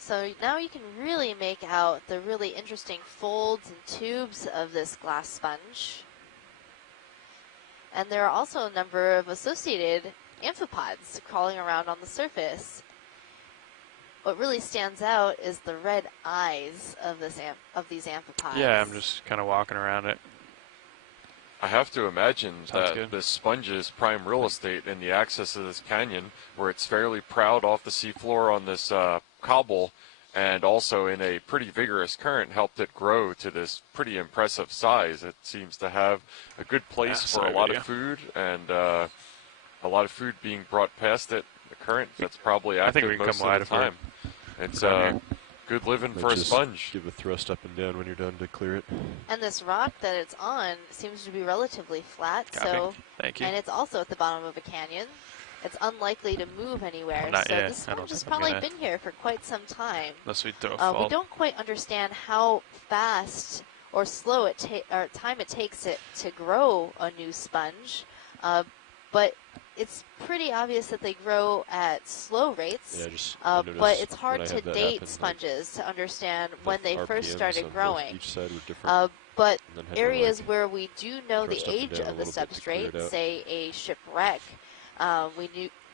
So now you can really make out the really interesting folds and tubes of this glass sponge. And there are also a number of associated amphipods crawling around on the surface. What really stands out is the red eyes of these amphipods. Yeah, I'm just kind of walking around it. I have to imagine that this sponge's prime real estate in the access of this canyon, where it's fairly proud off the seafloor on this cobble, and also in a pretty vigorous current, helped it grow to this pretty impressive size. It seems to have a good place for a lot of food, and a lot of food being brought past it. The current that's probably active most of the time. It's good living for a sponge. Give a thrust up and down when you're done to clear it. And this rock that it's on seems to be relatively flat. So, thank you. And it's also at the bottom of a canyon. It's unlikely to move anywhere. So this sponge has probably been here for quite some time. Unless we throw a fault. We don't quite understand how fast or slow or time it takes it to grow a new sponge, but it's pretty obvious that they grow at slow rates. Yeah, but it's hard to date sponges to understand when they first started growing. Each side were different. But areas where we do know the age of the substrate, say a shipwreck,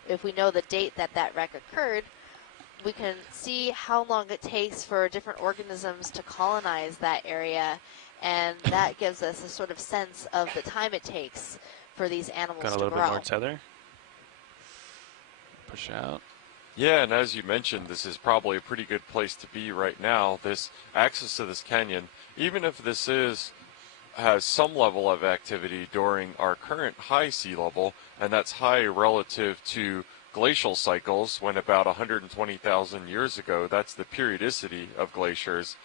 if we know the date that wreck occurred, we can see how long it takes for different organisms to colonize that area, and that gives us a sort of sense of the time it takes for these animals to grow. Got a little bit more tether. Push out. Yeah, and as you mentioned, this is probably a pretty good place to be right now. This access to this canyon, even if this has some level of activity during our current high sea level, and that's high relative to glacial cycles, when about 120,000 years ago, that's the periodicity of glaciers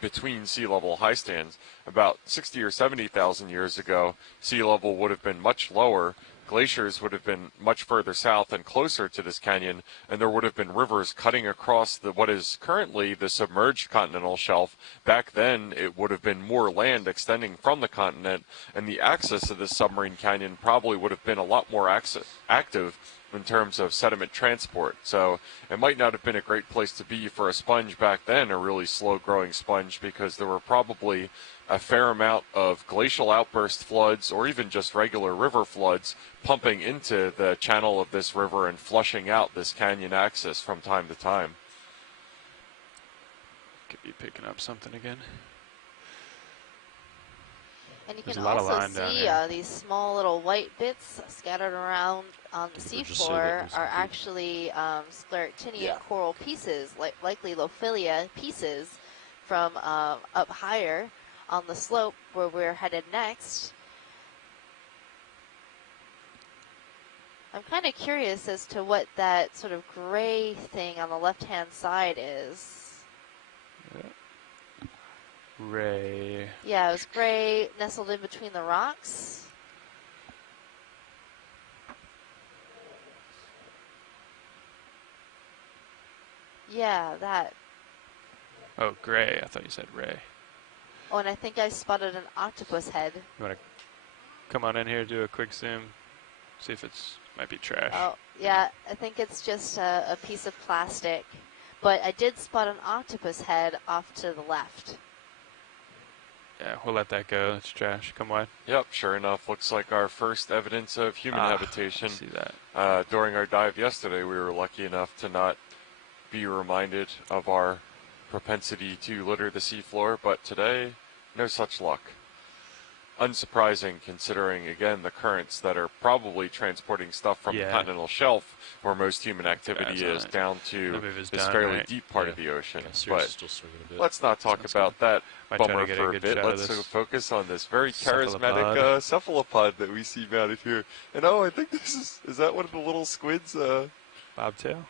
between sea level high stands. About 60 or 70,000 years ago, sea level would have been much lower. Glaciers would have been much further south and closer to this canyon, and there would have been rivers cutting across what is currently the submerged continental shelf. Back then, it would have been more land extending from the continent, and the access of this submarine canyon probably would have been a lot more active in terms of sediment transport. So it might not have been a great place to be for a sponge back then, a really slow-growing sponge, because there were probably a fair amount of glacial outburst floods, or even just regular river floods, pumping into the channel of this river and flushing out this canyon axis from time to time. Could be picking up something again. And you can also see these small little white bits scattered around on the seafloor are actually scleractinian coral pieces, likely Lophilia pieces from up higher on the slope where we're headed next. I'm kind of curious as to what that sort of gray thing on the left-hand side is. Gray. Yeah, it was gray, nestled in between the rocks. Yeah, that. Oh, gray. I thought you said ray. Oh, and I think I spotted an octopus head. You want to come on in here, do a quick zoom, see if it's might be trash. Oh, yeah, I think it's just a piece of plastic. But I did spot an octopus head off to the left. Yeah, we'll let that go. It's trash. Come wide. Yep, sure enough, looks like our first evidence of human habitation. I see that. During our dive yesterday, we were lucky enough to not be reminded of our propensity to litter the seafloor, but today, no such luck. Unsurprising, considering, again, the currents that are probably transporting stuff from the continental shelf, where most human activity is, down to this fairly deep part of the ocean. But let's not talk about that bummer for a bit. Let's focus on this very charismatic cephalopod that we see mounted here. And oh, I think this is that one of the little squids? Bobtail?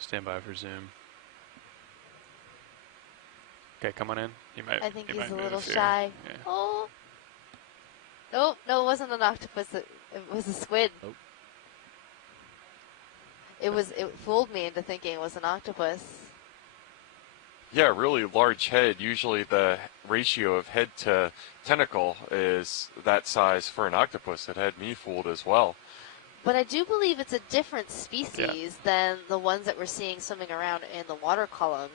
Stand by for zoom. Okay, come on in. I think he's a little shy. Yeah. Oh. Nope, no, it wasn't an octopus. It was a squid. Nope. It fooled me into thinking it was an octopus. Yeah, really large head. Usually the ratio of head to tentacle is that size for an octopus. It had me fooled as well. But I do believe it's a different species than the ones that we're seeing swimming around in the water column.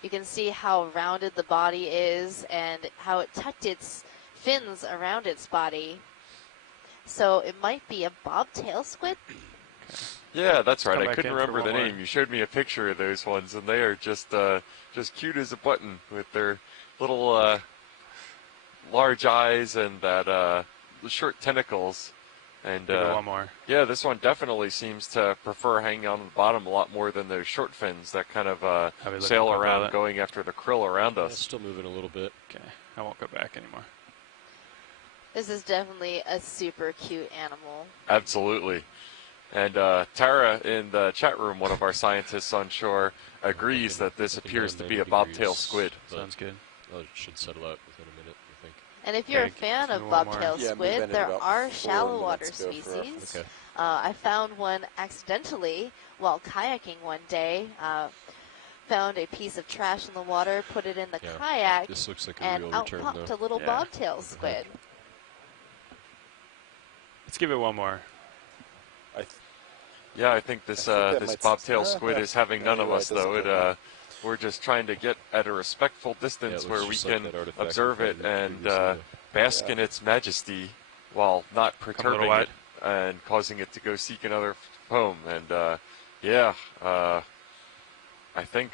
You can see how rounded the body is and how it tucked its fins around its body. So it might be a bobtail squid. Yeah, that's right. I couldn't remember the name. You showed me a picture of those ones, and they are just cute as a button with their little large eyes and that short tentacles. And one more. Yeah, this one definitely seems to prefer hanging on the bottom a lot more than those short fins that kind of sail around going after the krill around us. It's still moving a little bit. Okay, I won't go back anymore. This is definitely a super cute animal. Absolutely. And Tara in the chat room, one of our scientists on shore, agrees that this appears to be a bobtail squid. Sounds good. It should settle out within a minute, I think. And if you're a fan of bobtail squid, there are shallow water species. Okay. I found one accidentally while kayaking one day. Found a piece of trash in the water, put it in the kayak, this looks like a and real out return, popped though. a little bobtail squid. Let's give it one more. Yeah, I think this this bobtail squid is having none of us, though. We're just trying to get at a respectful distance where we can observe it and bask in its majesty while not perturbing it and causing it to go seek another home. And I think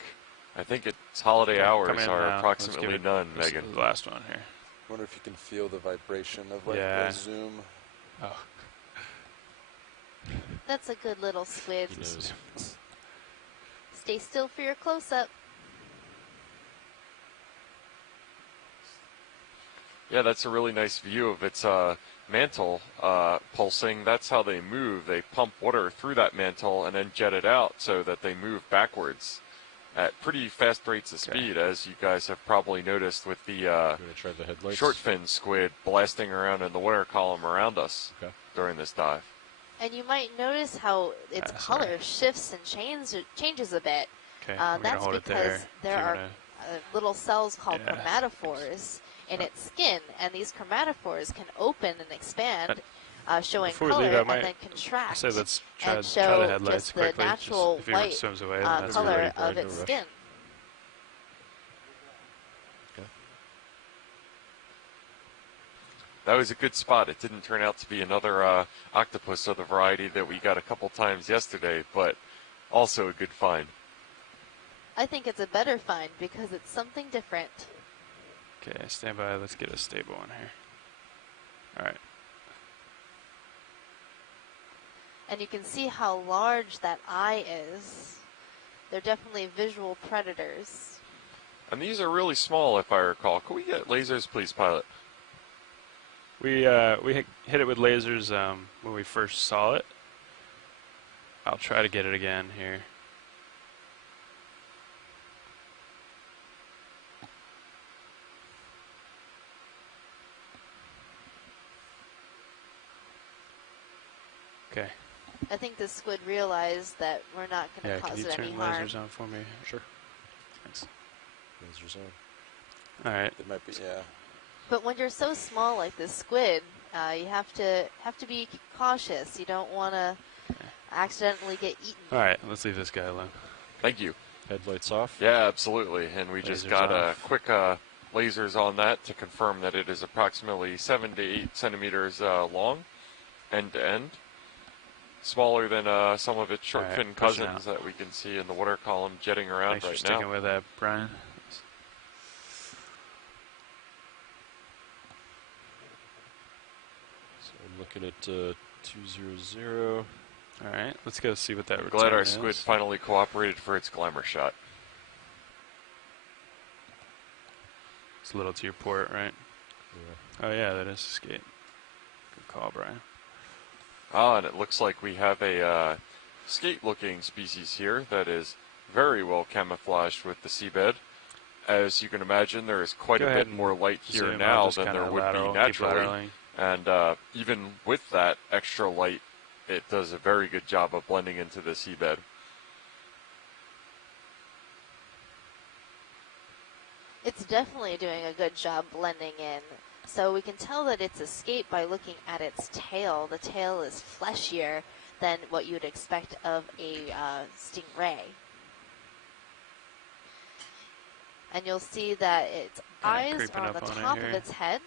its holiday hours are approximately none, Megan. The last one here. I wonder if you can feel the vibration of the zoom. Oh. That's a good little squid. Stay still for your close-up. Yeah, that's a really nice view of its mantle pulsing. That's how they move. They pump water through that mantle and then jet it out so that they move backwards at pretty fast rates of speed, as you guys have probably noticed with the short fin squid blasting around in the water column around us during this dive. And you might notice how its color shifts and changes a bit. Okay, that's because there are little cells called chromatophores in its skin, and these chromatophores can open and expand, showing color and then contract and show just the natural white color of its skin. That was a good spot. It didn't turn out to be another octopus of the variety that we got a couple times yesterday, but also a good find. I think it's a better find because it's something different. Okay, stand by. Let's get a stable one here. All right. And you can see how large that eye is. They're definitely visual predators. And these are really small, if I recall. Can we get lasers, please, pilot? We hit it with lasers when we first saw it. I'll try to get it again here. Okay. I think the squid realized that we're not going to cause it any harm. Yeah, can you turn lasers on for me? Sure. Thanks. Lasers on. All right. It might be, yeah. But when you're so small like this squid, you have to be cautious. You don't want to accidentally get eaten. All right, let's leave this guy alone. Thank you. Headlights off? Yeah, absolutely. And we just got a quick lasers on that to confirm that it is approximately 7 to 8 centimeters long, end to end. Smaller than some of its short fin cousins that we can see in the water column jetting around Thanks for right now. sticking with that, Brian. So I'm looking at 200. All right, let's go see what that return Glad our is. squid finally cooperated for its glamour shot. It's a little to your port, right? Yeah. Oh yeah, that is escape. Good call, Brian. Ah, and it looks like we have a skate-looking species here that is very well camouflaged with the seabed. As you can imagine, there is quite a bit more light here now than there would be naturally. And even with that extra light, it does a very good job of blending into the seabed. It's definitely doing a good job blending in. So we can tell that it's escaped by looking at its tail. The tail is fleshier than what you would expect of a stingray. And you'll see that its eyes are on the top of its head.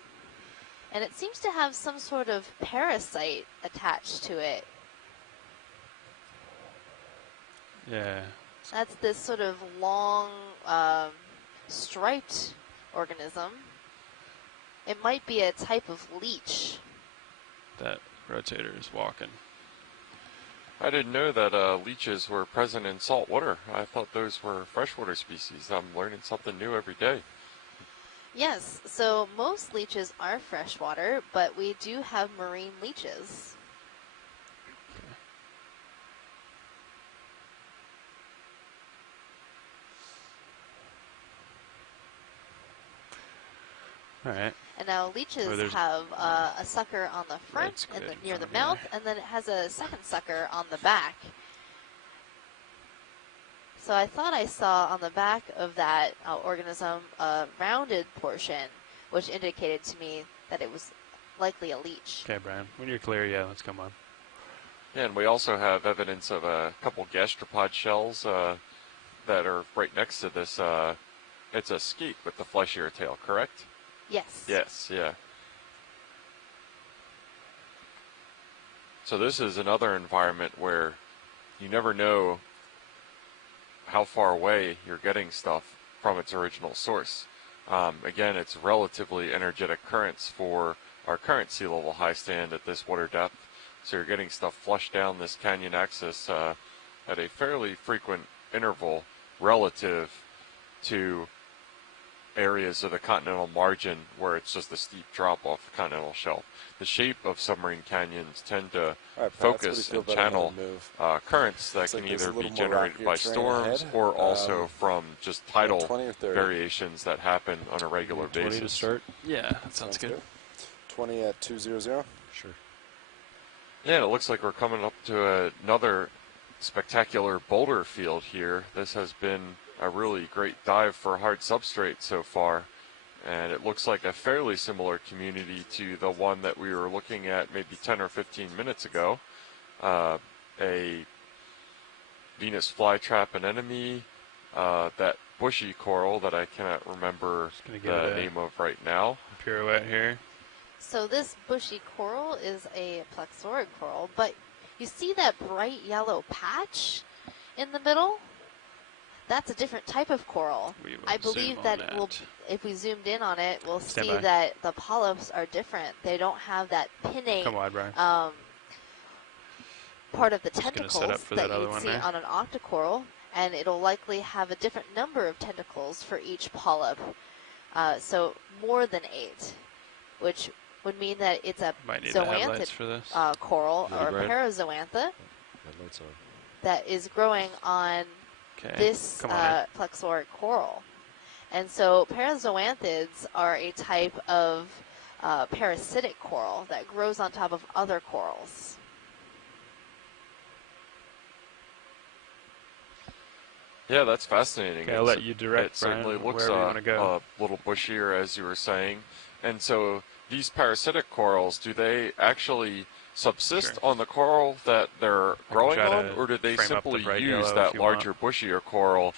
And it seems to have some sort of parasite attached to it. Yeah. That's this sort of long, striped organism. It might be a type of leech. That rotator is walking. I didn't know that leeches were present in salt water. I thought those were freshwater species. I'm learning something new every day. Yes, so most leeches are freshwater, but we do have marine leeches. All right. And now leeches have a sucker on the front and near the mouth, and then it has a second sucker on the back. So I thought I saw on the back of that organism a rounded portion, which indicated to me that it was likely a leech. Okay, Brian. When you're clear, yeah, let's come on. Yeah, and we also have evidence of a couple gastropod shells that are right next to this. It's a skate with the fleshier tail, correct? Yes. Yes, yeah. So this is another environment where you never know how far away you're getting stuff from its original source. Again, it's relatively energetic currents for our current sea level high stand at this water depth. So you're getting stuff flushed down this canyon axis at a fairly frequent interval relative to areas of the continental margin where it's just a steep drop off the continental shelf. The shape of submarine canyons tend to focus and channel currents that can either be generated by storms or also from just tidal variations that happen on a regular basis. 20 to start? Yeah, that sounds good. 20 at 200? Sure. Yeah, and it looks like we're coming up to another spectacular boulder field here. This has been a really great dive for hard substrate so far, and it looks like a fairly similar community to the one that we were looking at maybe 10 or 15 minutes ago. A Venus flytrap anemone, that bushy coral that I cannot remember the name of right now. Pirouette here. So this bushy coral is a plexaurid coral, but you see that bright yellow patch in the middle? that's a different type of coral. I believe that if we zoomed in on it, we'll see that the polyps are different. They don't have that pinnate part of the tentacles that you'd see on an octocoral, and it'll likely have a different number of tentacles for each polyp. So more than 8, which would mean that it's a zoanthid coral or a parazoantha that is growing on this plexaurid coral. And so parazoanthids are a type of parasitic coral that grows on top of other corals. Yeah, that's fascinating. Okay, I'll let you direct, it certainly looks a little bushier, as you were saying. And so these parasitic corals, do they actually subsist on the coral that they're growing on, or do they simply use that larger, bushier coral